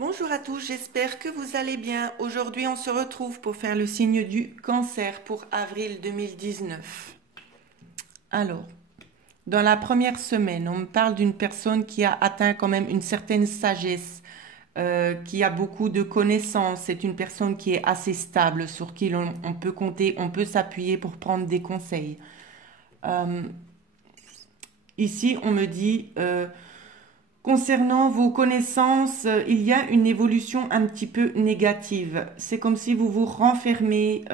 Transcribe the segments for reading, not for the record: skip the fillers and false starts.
Bonjour à tous, j'espère que vous allez bien. Aujourd'hui, on se retrouve pour faire le signe du cancer pour avril 2019. Alors, dans la première semaine, on me parle d'une personne qui a atteint quand même une certaine sagesse, qui a beaucoup de connaissances. C'est une personne qui est assez stable, sur qui on peut compter, on peut s'appuyer pour prendre des conseils. Euh, Ici, on me dit... concernant vos connaissances, il y a une évolution un petit peu négative. C'est comme si vous vous renfermez.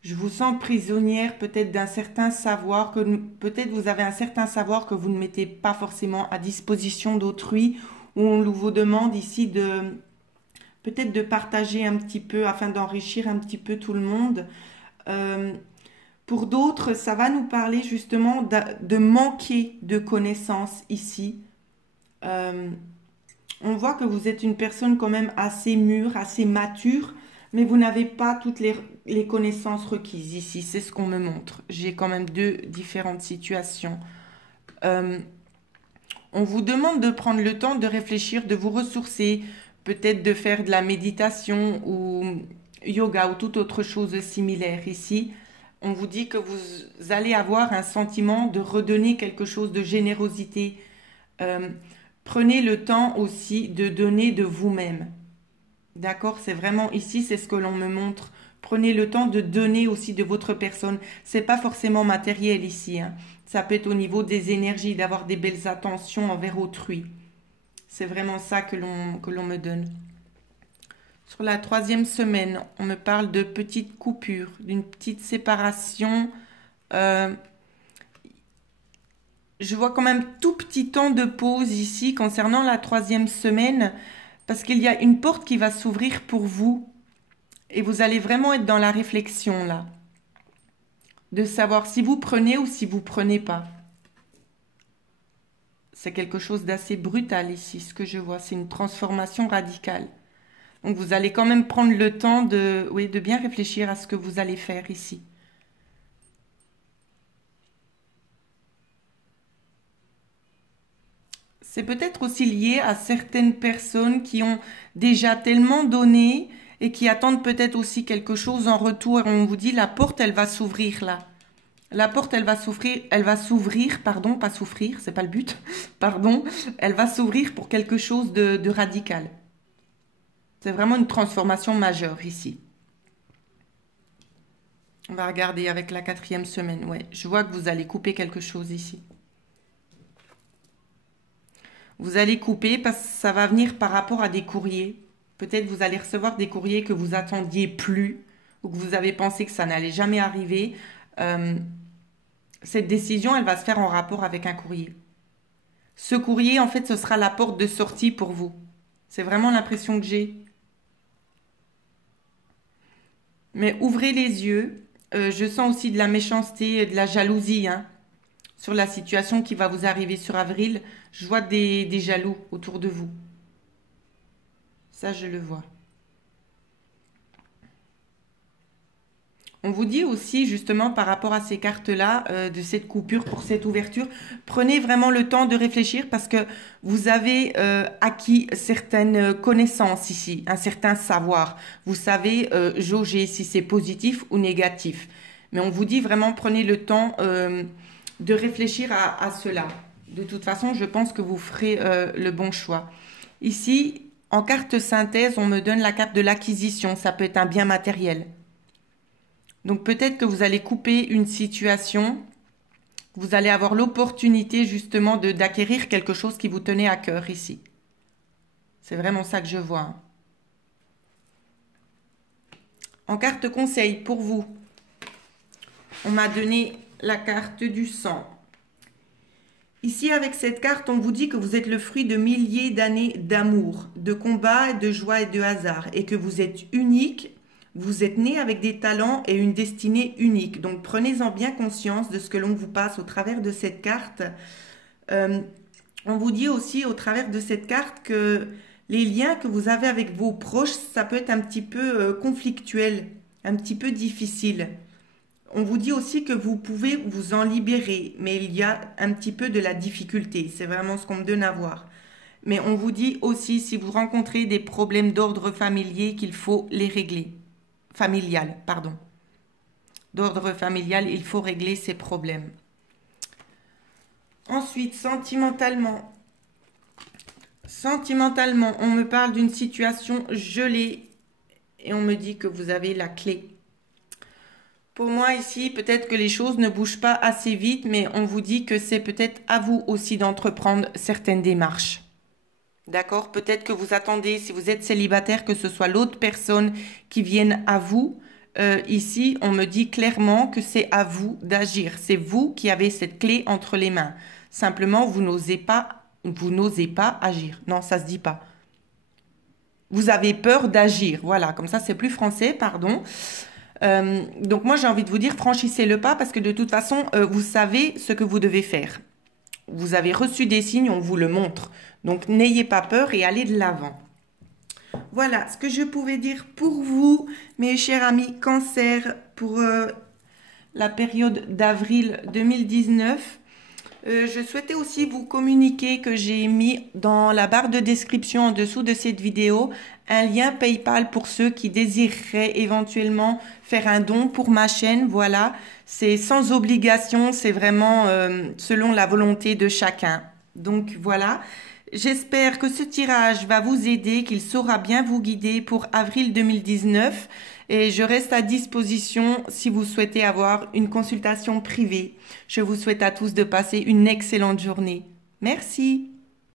Je vous sens prisonnière peut-être d'un certain savoir, que peut-être vous avez un certain savoir que vous ne mettez pas forcément à disposition d'autrui, ou on vous demande ici de peut-être de partager un petit peu afin d'enrichir un petit peu tout le monde. Euh, pour d'autres, ça va nous parler justement de manquer de connaissances ici. Euh, on voit que vous êtes une personne quand même assez mûre, assez mature, mais vous n'avez pas toutes les connaissances requises ici. C'est ce qu'on me montre. J'ai quand même deux différentes situations. Euh, on vous demande de prendre le temps de réfléchir, de vous ressourcer, peut-être de faire de la méditation ou yoga ou toute autre chose similaire ici. On vous dit que vous allez avoir un sentiment de redonner quelque chose de générosité. Euh, Prenez le temps aussi de donner de vous-même. D'accord? C'est vraiment ici, c'est ce que l'on me montre. Prenez le temps de donner aussi de votre personne. C'est pas forcément matériel ici, hein. Ça peut être au niveau des énergies, d'avoir des belles attentions envers autrui. C'est vraiment ça que l'on me donne. Sur la troisième semaine, on me parle de petites coupures, d'une petite séparation. Euh, je vois quand même tout petit temps de pause ici concernant la troisième semaine, parce qu'il y a une porte qui va s'ouvrir pour vous et vous allez vraiment être dans la réflexion là, de savoir si vous prenez ou si vous prenez pas. C'est quelque chose d'assez brutal ici, ce que je vois, c'est une transformation radicale. Donc vous allez quand même prendre le temps de, oui, de bien réfléchir à ce que vous allez faire ici. C'est peut-être aussi lié à certaines personnes qui ont déjà tellement donné et qui attendent peut-être aussi quelque chose en retour. On vous dit la porte, elle va s'ouvrir là. La porte, elle va s'ouvrir, pardon, pas souffrir, c'est pas le but, pardon, elle va s'ouvrir pour quelque chose de radical. C'est vraiment une transformation majeure ici. On va regarder avec la quatrième semaine, ouais. Je vois que vous allez couper quelque chose ici. Vous allez couper parce que ça va venir par rapport à des courriers. Peut-être vous allez recevoir des courriers que vous attendiez plus ou que vous avez pensé que ça n'allait jamais arriver. Euh, cette décision, elle va se faire en rapport avec un courrier. Ce courrier, en fait, ce sera la porte de sortie pour vous. C'est vraiment l'impression que j'ai. Mais ouvrez les yeux. Je sens aussi de la méchanceté, de la jalousie, hein, sur la situation qui va vous arriver sur avril. Je vois des jaloux autour de vous. Ça, je le vois. On vous dit aussi, justement, par rapport à ces cartes-là, de cette coupure pour cette ouverture, prenez vraiment le temps de réfléchir parce que vous avez acquis certaines connaissances ici, un certain savoir. Vous savez jauger si c'est positif ou négatif. Mais on vous dit vraiment, prenez le temps de réfléchir à cela. De toute façon, je pense que vous ferez le bon choix. Ici, en carte synthèse, on me donne la carte de l'acquisition. Ça peut être un bien matériel. Donc peut-être que vous allez couper une situation, vous allez avoir l'opportunité justement d'acquérir quelque chose qui vous tenait à cœur ici. C'est vraiment ça que je vois, hein. En carte conseil pour vous, on m'a donné la carte du sang. Ici, avec cette carte, on vous dit que vous êtes le fruit de milliers d'années d'amour, de combat, de joie et de hasard, et que vous êtes unique. Vous êtes né avec des talents et une destinée unique. Donc prenez-en bien conscience de ce que l'on vous passe au travers de cette carte. Euh, on vous dit aussi au travers de cette carte que les liens que vous avez avec vos proches, ça peut être un petit peu conflictuel, un petit peu difficile. On vous dit aussi que vous pouvez vous en libérer, mais il y a un petit peu de la difficulté. C'est vraiment ce qu'on me donne à voir. Mais on vous dit aussi si vous rencontrez des problèmes d'ordre familier qu'il faut les régler. Familial, pardon. D'ordre familial, il faut régler ces problèmes. Ensuite, sentimentalement. Sentimentalement, on me parle d'une situation gelée et on me dit que vous avez la clé. Pour moi ici, peut-être que les choses ne bougent pas assez vite, mais on vous dit que c'est peut-être à vous aussi d'entreprendre certaines démarches. D'accord? Peut-être que vous attendez, si vous êtes célibataire, que ce soit l'autre personne qui vienne à vous. Ici, on me dit clairement que c'est à vous d'agir. C'est vous qui avez cette clé entre les mains. Simplement, vous n'osez pas agir. Non, ça se dit pas. Vous avez peur d'agir. Voilà, comme ça, c'est plus français, pardon. Donc moi, j'ai envie de vous dire, franchissez le pas parce que de toute façon, vous savez ce que vous devez faire. Vous avez reçu des signes, on vous le montre. Donc, n'ayez pas peur et allez de l'avant. Voilà ce que je pouvais dire pour vous, mes chers amis Cancer, pour la période d'avril 2019. Je souhaitais aussi vous communiquer que j'ai mis dans la barre de description en dessous de cette vidéo un lien PayPal pour ceux qui désireraient éventuellement faire un don pour ma chaîne. Voilà, c'est sans obligation, c'est vraiment selon la volonté de chacun. Donc voilà, j'espère que ce tirage va vous aider, qu'il saura bien vous guider pour avril 2019. Et je reste à disposition si vous souhaitez avoir une consultation privée. Je vous souhaite à tous de passer une excellente journée. Merci.